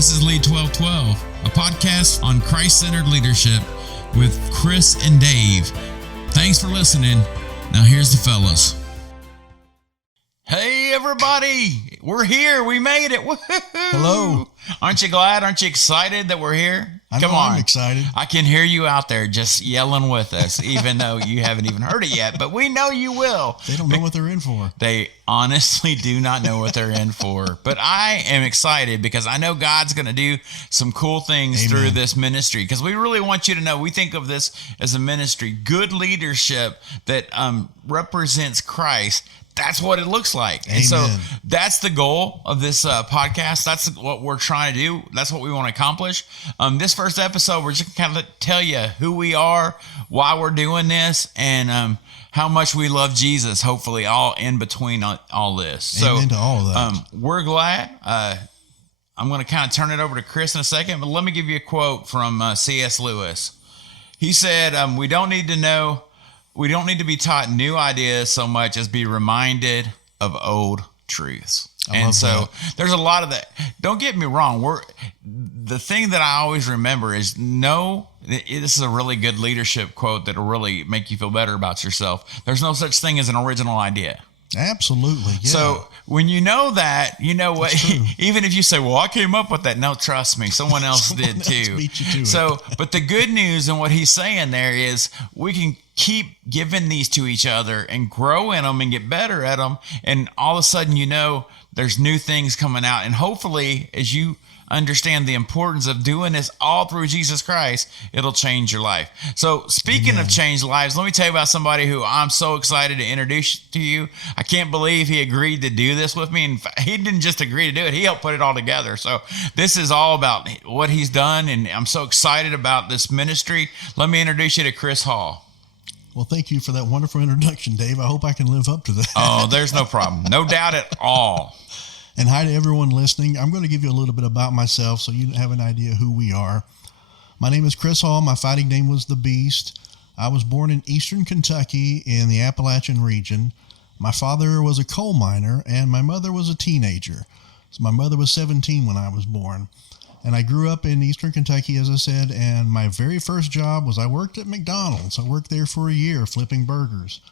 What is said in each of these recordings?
This is Lead 1212, a podcast on Christ-centered leadership with Chris and Dave. Thanks for listening. Now here's the fellas. Hey everybody, we're here. We made it. Woo-hoo-hoo. Hello. Aren't you glad? Aren't you excited that we're here? Come on. I'm excited. I can hear you out there just yelling with us, even though you haven't even heard it yet, but we know you will. They don't know what they're in for. They honestly do not know what they're in for. But I am excited because I know God's going to do some cool things through this ministry, because we really want you to know we think of this as a ministry, good leadership that represents Christ. That's what it looks like. Amen. And so that's the goal of this podcast. That's what we're trying to do. That's what we want to accomplish. This first episode, we're just going to kind of tell you who we are, why we're doing this, and how much we love Jesus, hopefully all in between all this. Amen so to all of that. We're glad. I'm going to kind of turn it over to Chris in a second, but let me give you a quote from C.S. Lewis. He said, we don't need to be taught new ideas so much as be reminded of old truths. And so there's a lot of that. Don't get me wrong. The thing that I always remember is this is a really good leadership quote that'll really make you feel better about yourself. There's no such thing as an original idea. Absolutely. Yeah. So when you know that, you know what, even if you say, well, I came up with that. No, trust me, someone else did too. Beat you to so, it. but the good news and what he's saying there is we can keep giving these to each other and grow in them and get better at them. And all of a sudden, there's new things coming out. And hopefully, as you understand the importance of doing this all through Jesus Christ, it'll change your life. So speaking of changed lives, let me tell you about somebody who I'm so excited to introduce to you. I can't believe he agreed to do this with me. In fact, he didn't just agree to do it. He helped put it all together. So this is all about what he's done. And I'm so excited about this ministry. Let me introduce you to Chris Hall. Well, thank you for that wonderful introduction, Dave. I hope I can live up to that. Oh, there's no problem. No doubt at all. And hi to everyone listening. I'm going to give you a little bit about myself so you have an idea who we are. My name is Chris Hall. My fighting name was The Beast. I was born in eastern Kentucky in the Appalachian region. My father was a coal miner and my mother was a teenager. So my mother was 17 when I was born. And I grew up in eastern Kentucky, as I said, and my very first job was I worked at McDonald's. I worked there for a year flipping burgers.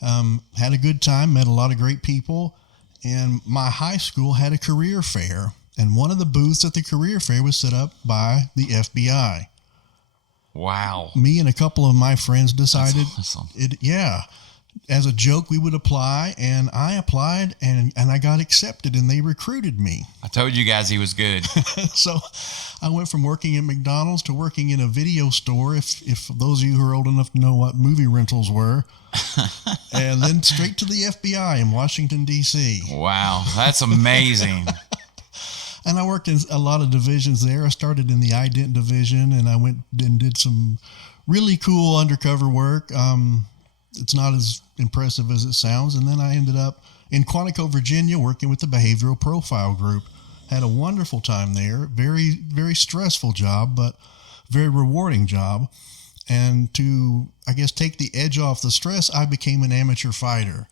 Had a good time, met a lot of great people. And my high school had a career fair, and one of the booths at the career fair was set up by the FBI. Wow. Me and a couple of my friends decided, That's awesome. As a joke, we would apply, and I applied, and I got accepted, and they recruited me. I told you guys he was good. So I went from working at McDonald's to working in a video store, if those of you who are old enough to know what movie rentals were, and then straight to the FBI in Washington, D.C. Wow, that's amazing. And I worked in a lot of divisions there. I started in the ident division, and I went and did some really cool undercover work. It's not as impressive as it sounds. And then I ended up in Quantico, Virginia, working with the Behavioral Profile Group. Had a wonderful time there. Very, very stressful job, but very rewarding job. And to, I guess, take the edge off the stress, I became an amateur fighter.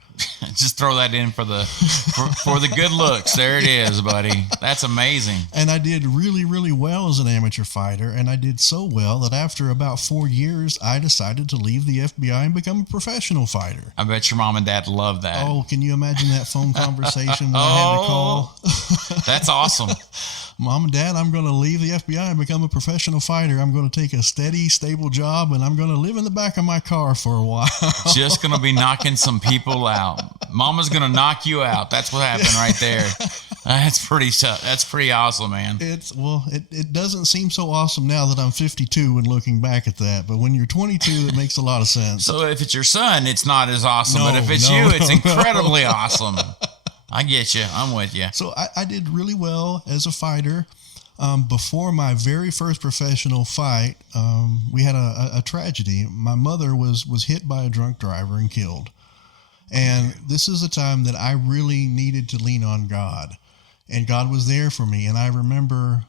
Just throw that in for the good looks. There it is, buddy. That's amazing. And I did really, really well as an amateur fighter. And I did so well that after about 4 years, I decided to leave the FBI and become a professional fighter. I bet your mom and dad love that. Oh, can you imagine that phone conversation when I had to call? That's awesome. Mom and Dad, I'm going to leave the FBI and become a professional fighter. I'm going to take a steady, stable job, and I'm going to live in the back of my car for a while. Just going to be knocking some people out. Mama's going to knock you out. That's what happened right there. That's pretty awesome, man. It doesn't seem so awesome now that I'm 52 and looking back at that, but when you're 22, it makes a lot of sense. So if it's your son, it's not as awesome, but if it's you, it's incredibly awesome. I get you. I'm with you. So I did really well as a fighter. Before my very first professional fight, we had a tragedy. My mother was hit by a drunk driver and killed. And this is a time that I really needed to lean on God. And God was there for me. And I remember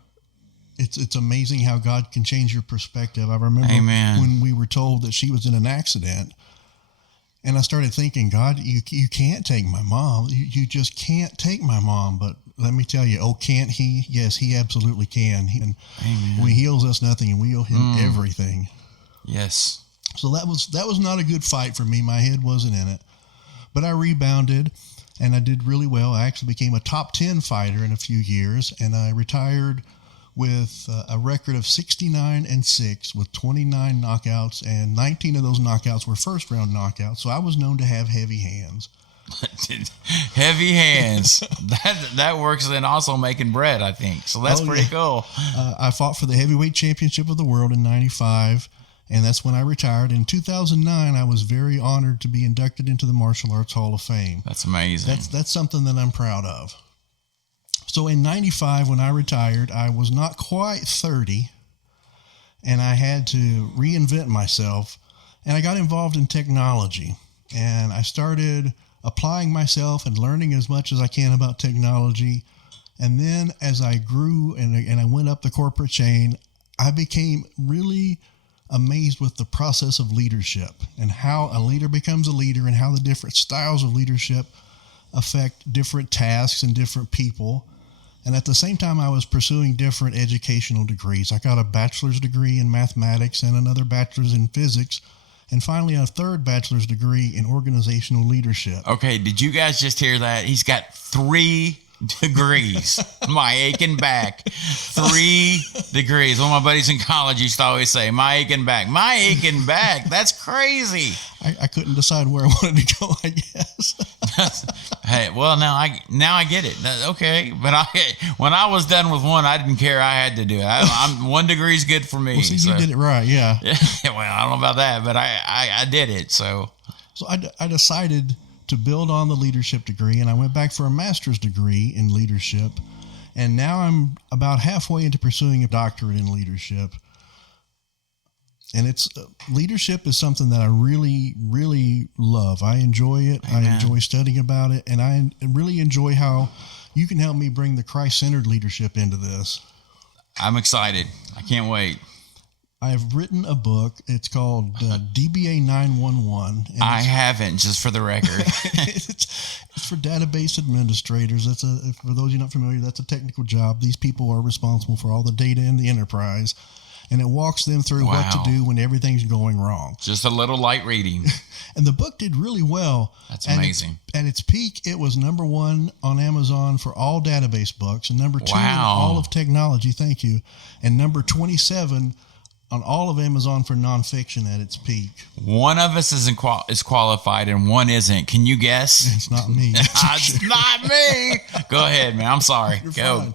it's amazing how God can change your perspective. I remember when we were told that she was in an accident. And I started thinking, God, you can't take my mom. You just can't take my mom. But let me tell you, oh, can't he? Yes, he absolutely can. And when he owes us nothing, and we owe him everything. Yes. So that was not a good fight for me. My head wasn't in it. But I rebounded, and I did really well. I actually became a top 10 fighter in a few years, and I retired with a record of 69-6 with 29 knockouts, and 19 of those knockouts were first-round knockouts. So I was known to have heavy hands. Heavy hands. That works in also making bread, I think. So that's pretty cool. I fought for the heavyweight championship of the world in '95, and that's when I retired. In 2009, I was very honored to be inducted into the Martial Arts Hall of Fame. That's amazing. That's something that I'm proud of. So in '95, when I retired, I was not quite 30, and I had to reinvent myself, and I got involved in technology, and I started applying myself and learning as much as I can about technology. And then as I grew and I went up the corporate chain, I became really amazed with the process of leadership and how a leader becomes a leader and how the different styles of leadership affect different tasks and different people. And at the same time, I was pursuing different educational degrees. I got a bachelor's degree in mathematics and another bachelor's in physics, and finally a third bachelor's degree in organizational leadership. Okay, did you guys just hear that? He's got 3 degrees. My aching back. 3 degrees. One of my buddies in college used to always say, my aching back. My aching back. That's crazy. I couldn't decide where I wanted to go, I guess. Hey, well, now I get it. Okay, but when I was done with one, I didn't care. I had to do it. I'm 1 degree is good for me. Well, see, you did it right, yeah. Well, I don't know about that, but I did it. So I decided to build on the leadership degree, and I went back for a master's degree in leadership, and now I'm about halfway into pursuing a doctorate in leadership. And it's leadership is something that I really, really love. I enjoy it. Amen. I enjoy studying about it, and I really enjoy how you can help me bring the Christ-centered leadership into this. I'm excited. I can't wait. I have written a book. It's called DBA 911. I haven't, just for the record. It's for database administrators. For those of you not familiar, that's a technical job. These people are responsible for all the data in the enterprise, and it walks them through what to do when everything's going wrong. Just a little light reading. And the book did really well. That's amazing. At its peak, it was number 1 on Amazon for all database books, and number 2 in all of technology. Thank you. And number 27 on all of Amazon for nonfiction at its peak. One of us is qualified and one isn't. Can you guess? It's not me. It's not me. Go ahead, man. I'm sorry. You're Go. Fine.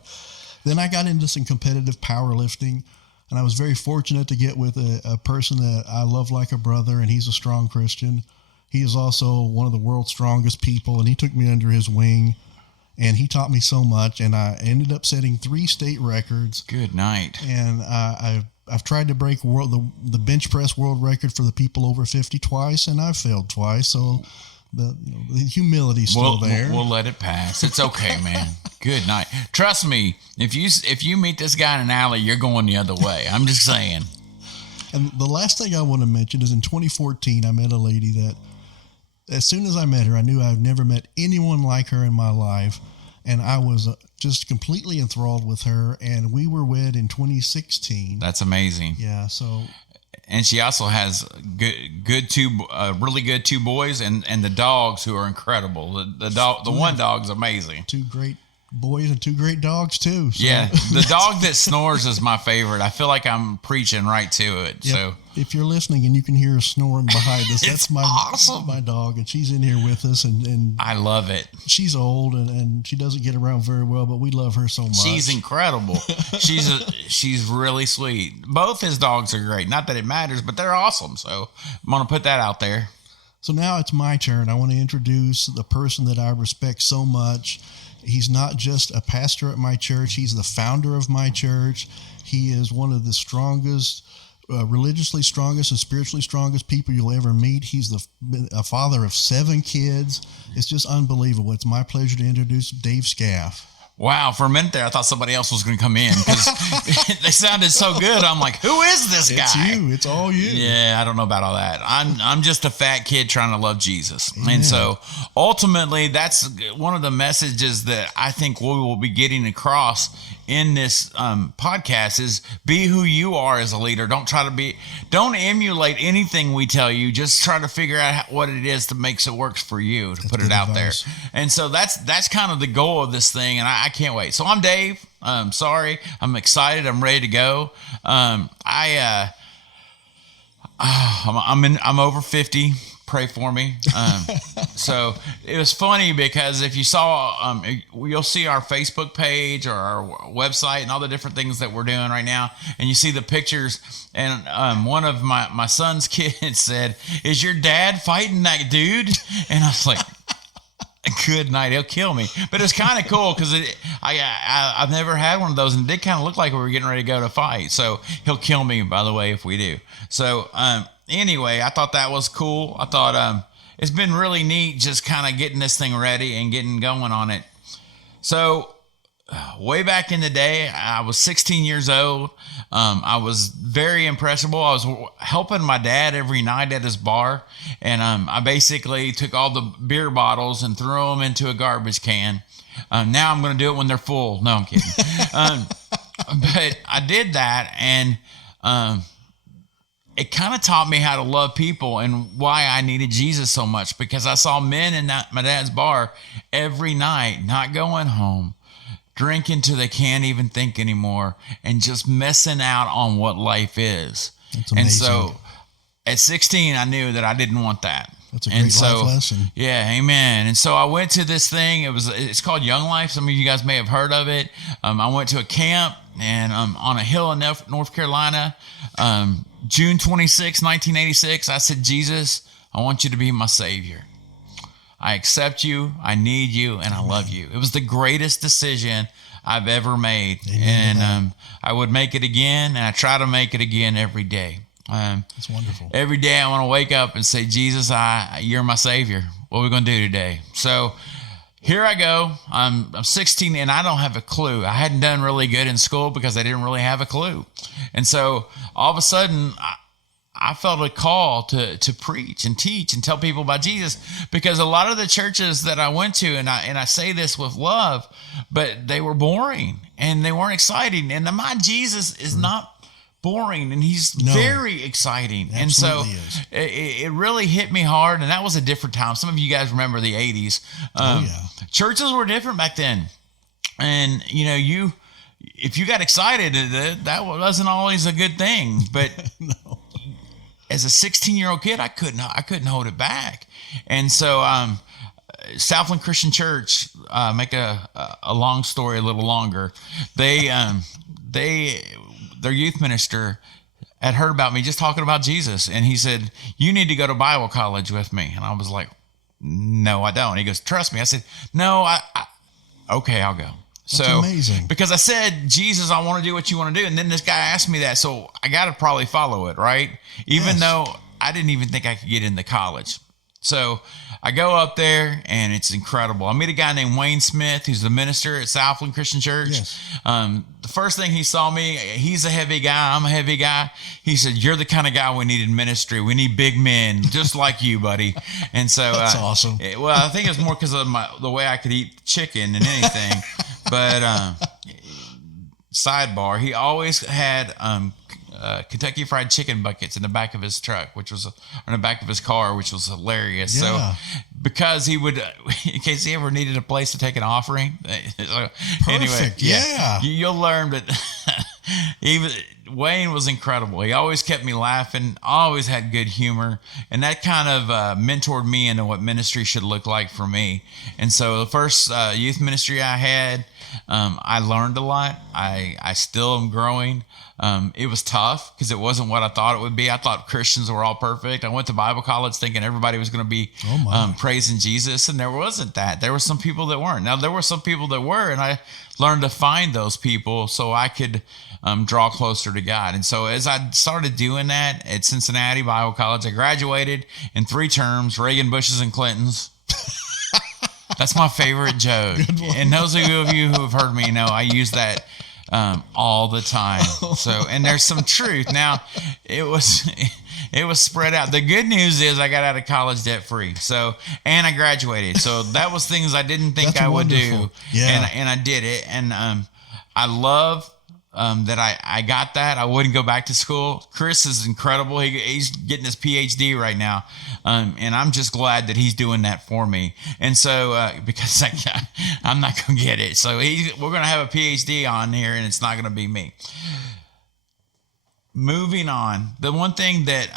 Then I got into some competitive powerlifting, and I was very fortunate to get with a person that I love like a brother, and he's a strong Christian. He is also one of the world's strongest people, and he took me under his wing, and he taught me so much, and I ended up setting 3 state records. Good night. And I've tried to break the bench press world record for the people over 50 twice, and I've failed twice. So the humility's still there. We'll let it pass. It's okay, man. Good night. Trust me, if you meet this guy in an alley, you're going the other way. I'm just saying. And the last thing I want to mention is in 2014, I met a lady that, as soon as I met her, I knew I've never met anyone like her in my life. And I was just completely enthralled with her, and we were wed in 2016. That's amazing. Yeah, so. And she also has really good 2 boys, and the dogs who are incredible. The one dog's amazing. 2 great boys and 2 great dogs too. So. Yeah, the dog that snores is my favorite. I feel like I'm preaching right to it. Yep. So if you're listening and you can hear her snoring behind us, that's awesome. My dog, and she's in here with us, and I love it. She's old and she doesn't get around very well, but we love her so much. She's incredible. She's really sweet. Both his dogs are great. Not that it matters, but they're awesome. So I'm gonna put that out there. So now it's my turn. I want to introduce the person that I respect so much. He's not just a pastor at my church. He's the founder of my church. He is one of the strongest, religiously strongest and spiritually strongest people you'll ever meet. He's a father of 7 kids. It's just unbelievable. It's my pleasure to introduce Dave Scalf. Wow, for a minute there, I thought somebody else was going to come in because they sounded so good. I'm like, who is this guy? It's you. It's all you. Yeah, I don't know about all that. I'm just a fat kid trying to love Jesus. Amen. And so ultimately, that's one of the messages that I think we will be getting across in this podcast is be who you are as a leader. Don't emulate anything we tell you. Just try to figure out what it is that makes it works for you to put it out advice. there. And so that's kind of the goal of this thing. And I can't wait. So I'm Dave. Sorry. I'm excited. I'm ready to go. I'm over 50. Pray for me. So it was funny because if you saw, you'll see our Facebook page or our website and all the different things that we're doing right now. And you see the pictures. And one of my son's kids said, "Is your dad fighting that dude?" And I was like, good night, he'll kill me. But it's kind of cool because I've never had one of those, and it did kind of look like we were getting ready to go to fight. So he'll kill me, by the way, if we do. So anyway, I thought that was cool. I thought it's been really neat just kind of getting this thing ready and getting going on it. So way back in the day, I was 16 years old. I was very impressionable. I was helping my dad every night at his bar, and I basically took all the beer bottles and threw them into a garbage can. Now I'm going to do it when they're full. No, I'm kidding. But I did that, and it kind of taught me how to love people and why I needed Jesus so much, because I saw men in my dad's bar every night not going home, drinking till they can't even think anymore, and just missing out on what life is. That's amazing. And so at 16, I knew that I didn't want that. That's a great life lesson. Yeah, amen. And so I went to this thing. It's called Young Life. Some of you guys may have heard of it. I went to a camp and on a hill in North Carolina, June 26, 1986. I said, Jesus, I want you to be my Savior. I accept you, I need you, and I love you. It was the greatest decision I've ever made. Amen. And I would make it again, and I try to make it again every day. That's wonderful. Every day I want to wake up and say, Jesus, you're my Savior. What are we going to do today? So here I go. I'm 16, and I don't have a clue. I hadn't done really good in school because I didn't really have a clue. And so all of a sudden, I felt a call to preach and teach and tell people about Jesus, because a lot of the churches that I went to, and I say this with love, but they were boring and they weren't exciting. And my Jesus is not boring, and he's very exciting. Absolutely. And so it really hit me hard. And that was a different time. Some of you guys remember the 80s. Churches were different back then. And, if you got excited, that wasn't always a good thing. But No. As a 16-year-old kid, I couldn't hold it back. And so Southland Christian Church, make a long story a little longer, their youth minister had heard about me just talking about Jesus, and he said, "You need to go to Bible college with me." And I was like, "No, I don't." He goes, "Trust me." I said, "No, okay, I'll go." That's so amazing. Because I said, Jesus, I want to do what you want to do. And then this guy asked me that. So I got to probably follow it, right? Even though I didn't even think I could get into college. So I go up there, and it's incredible. I meet a guy named Wayne Smith, who's the minister at Southland Christian Church. Yes. The first thing he saw me, he's a heavy guy. I'm a heavy guy. He said, "You're the kind of guy we need in ministry. We need big men just like you, buddy." And so that's awesome. Well, I think it's more because of the way I could eat chicken than anything. But sidebar, he always had Kentucky Fried Chicken buckets in the back of his truck, in the back of his car, which was hilarious. Yeah. So, because he would, in case he ever needed a place to take an offering. So, anyway, yeah. You'll learn that Wayne was incredible. He always kept me laughing, always had good humor, and that kind of mentored me into what ministry should look like for me. And so the first youth ministry I had, I learned a lot. I still am growing. It was tough because it wasn't what I thought it would be. I thought Christians were all perfect. I went to Bible college thinking everybody was going to be praising Jesus, and there wasn't that. There were some people that weren't. Now, there were some people that were, and I learned to find those people so I could draw closer to God. And so as I started doing that at Cincinnati Bible College, I graduated in 3 terms, Reagan, Bush's, and Clinton's. That's my favorite joke. And those of you who have heard me know I use that all the time. So, and there's some truth. Now, it was spread out. The good news is I got out of college debt free. So, and I graduated. So that was things I didn't think That's I would wonderful. do. Yeah. And I did it. And I love that I got that. I wouldn't go back to school. Chris is incredible. He's getting his PhD right now. And I'm just glad that he's doing that for me. And so, because I'm not going to get it. So we're going to have a PhD on here, and it's not going to be me. Moving on. The one thing that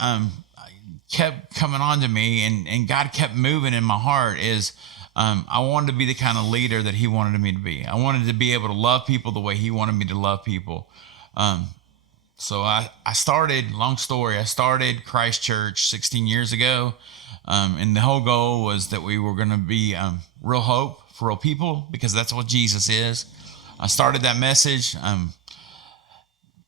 kept coming on to me and God kept moving in my heart is I wanted to be the kind of leader that he wanted me to be. I wanted to be able to love people the way he wanted me to love people. So I started, long story, I started Christ Church 16 years ago. And the whole goal was that we were going to be real hope for real people, because that's what Jesus is. I started that message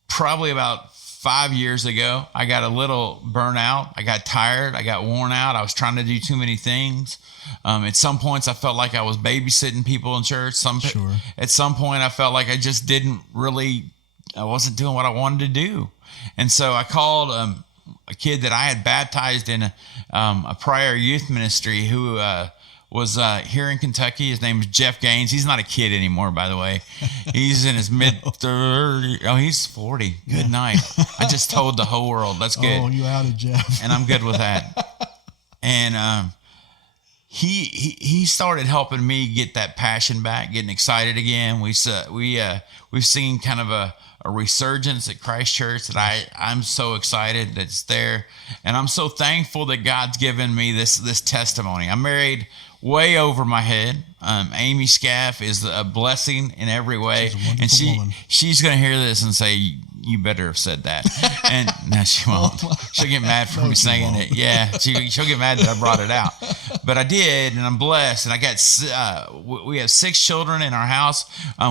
probably about 5 years ago. I got a little burnout. I got tired. I got worn out. I was trying to do too many things. At some points, I felt like I was babysitting people in church. Sure. At some point, I felt like I just I wasn't doing what I wanted to do. And so I called a kid that I had baptized in a prior youth ministry who was here in Kentucky. His name is Jeff Gaines. He's not a kid anymore, by the way. He's in his mid-30s. Oh, he's 40. Good night. I just told the whole world. That's good. Oh, you outed Jeff. And I'm good with that. And he started helping me get that passion back, getting excited again. We've seen kind of a resurgence at Christ Church that I'm so excited that it's there. And I'm so thankful that God's given me this testimony. I'm married way over my head. Amy Scalf is a blessing in every way. She's a wonderful woman. She's going to hear this and say, you better have said that. And no, she won't. She'll get mad for me saying it. Yeah, she'll get mad that I brought it out. But I did, and I'm blessed. And I got we have 6 children in our house.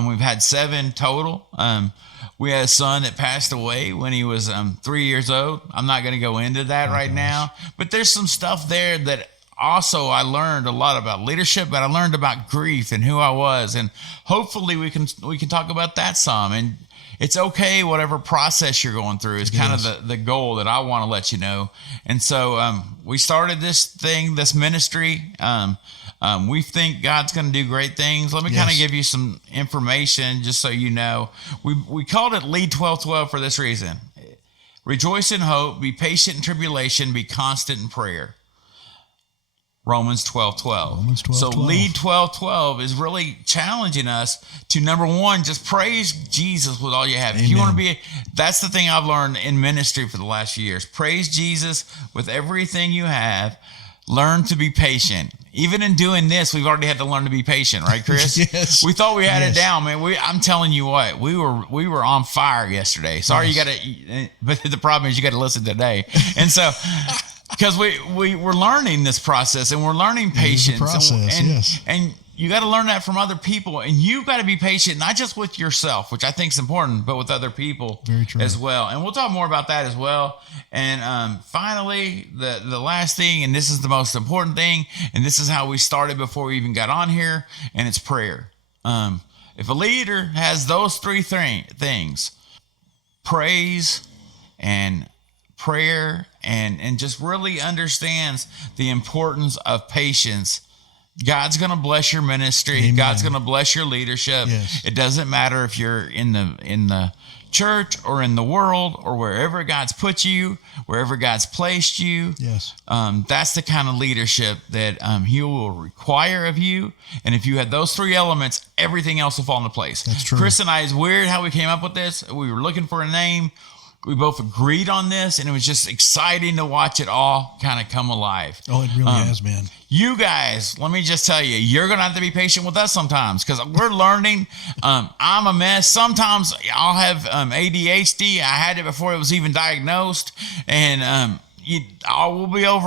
We've had 7 total. We had a son that passed away when he was 3 years old. I'm not going to go into that right now. But there's some stuff there that also I learned a lot about leadership, but I learned about grief and who I was. And hopefully we can talk about that some. And it's okay, whatever process you're going through is kind of the goal that I want to let you know. And so we started this ministry. We think God's going to do great things. Let me kind of give you some information just so you know. We called it Lead 12-12 for this reason. Rejoice in hope, be patient in tribulation, be constant in prayer. Romans 12:12. So Lead 12:12 is really challenging us to, number one, just praise Jesus with all you have. Amen. If you want to be, that's the thing I've learned in ministry for the last few years. Praise Jesus with everything you have. Learn to be patient. Even in doing this, we've already had to learn to be patient, right, Chris? Yes. We thought we had it down, man. I'm telling you what, we were on fire yesterday. Sorry, but the problem is you got to listen today. And so, because we're learning this process and we're learning patience. And you got to learn that from other people, and you got to be patient, not just with yourself, which I think is important, but with other people as well. And we'll talk more about that as well. And finally, the last thing, and this is the most important thing, and this is how we started before we even got on here, and it's prayer. If a leader has those 3 things, praise and prayer, and just really understands the importance of patience, God's going to bless your ministry. Amen. God's going to bless your leadership. Yes. It doesn't matter if you're in the church or in the world or wherever God's put you, wherever God's placed you. Yes. That's the kind of leadership that he will require of you. And if you had those 3 elements, everything else will fall into place. That's true. Chris and I, it's weird how we came up with this. We were looking for a name. We both agreed on this, and it was just exciting to watch it all kind of come alive. Oh, it really has, man. You guys, let me just tell you, you're going to have to be patient with us sometimes because we're learning. I'm a mess. Sometimes I'll have ADHD. I had it before it was even diagnosed, and I will be all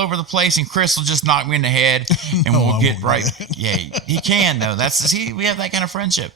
over the place, and Chris will just knock me in the head, and we'll get right. Yeah, he can though. We have that kind of friendship.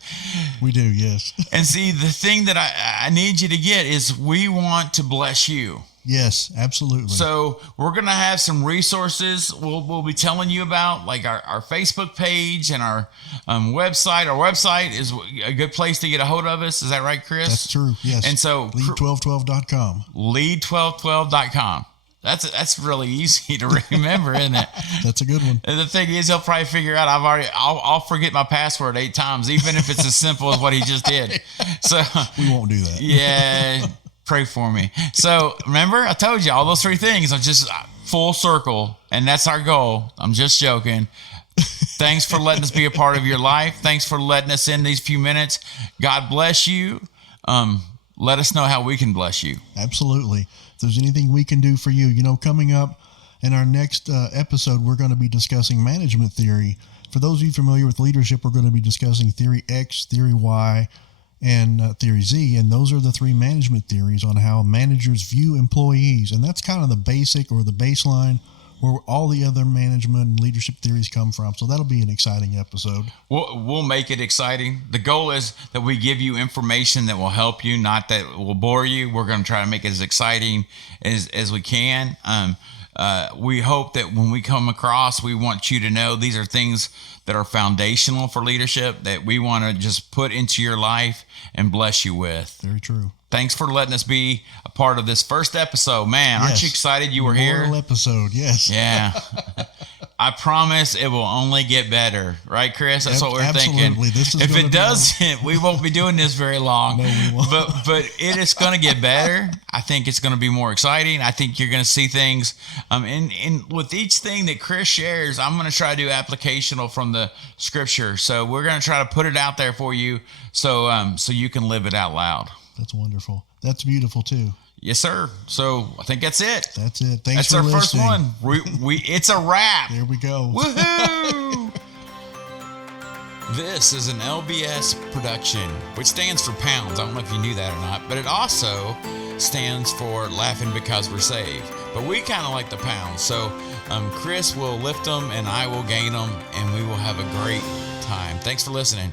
We do, yes. And see, the thing that I need you to get is we want to bless you. Yes, absolutely. So we're going to have some resources we'll be telling you about, like our Facebook page and our website. Our website is a good place to get a hold of us. Is that right, Chris? That's true, yes. And so lead1212.com. lead1212.com. That's really easy to remember, isn't it? That's a good one. And the thing is, he'll probably figure out I'll forget my password 8 times, even if it's as simple as what he just did. So we won't do that. Yeah, pray for me. So remember, I told you all those 3 things are just full circle, and that's our goal. I'm just joking. Thanks for letting us be a part of your life. Thanks for letting us in these few minutes. God bless you. Let us know how we can bless you. Absolutely. If there's anything we can do for you, coming up in our next episode, we're going to be discussing management theory. For those of you familiar with leadership, we're going to be discussing theory X, theory Y, and theory Z. And those are the 3 management theories on how managers view employees. And that's kind of the basic or the baseline where all the other management and leadership theories come from. So that'll be an exciting episode. We'll make it exciting. The goal is that we give you information that will help you, not that will bore you. We're going to try to make it as exciting as we can. We hope that when we come across, we want you to know these are things that are foundational for leadership that we want to just put into your life and bless you with. Very true. Thanks for letting us be a part of this first episode. Man, aren't you excited you were here? Episode, yes. Yeah. I promise it will only get better. Right, Chris? That's what we're thinking. If it doesn't, we won't be doing this very long. No, we won't. But it is going to get better. I think it's going to be more exciting. I think you're going to see things. And with each thing that Chris shares, I'm going to try to do applicational from the scripture. So we're going to try to put it out there for you so you can live it out loud. That's wonderful. That's beautiful too. Yes, sir. So I think that's it. That's it. Thanks for listening. That's our first one. It's a wrap. There we go. Woohoo! This is an LBS production, which stands for pounds. I don't know if you knew that or not, but it also stands for laughing because we're saved. But we kind of like the pounds. So Chris will lift them and I will gain them, and we will have a great time. Thanks for listening.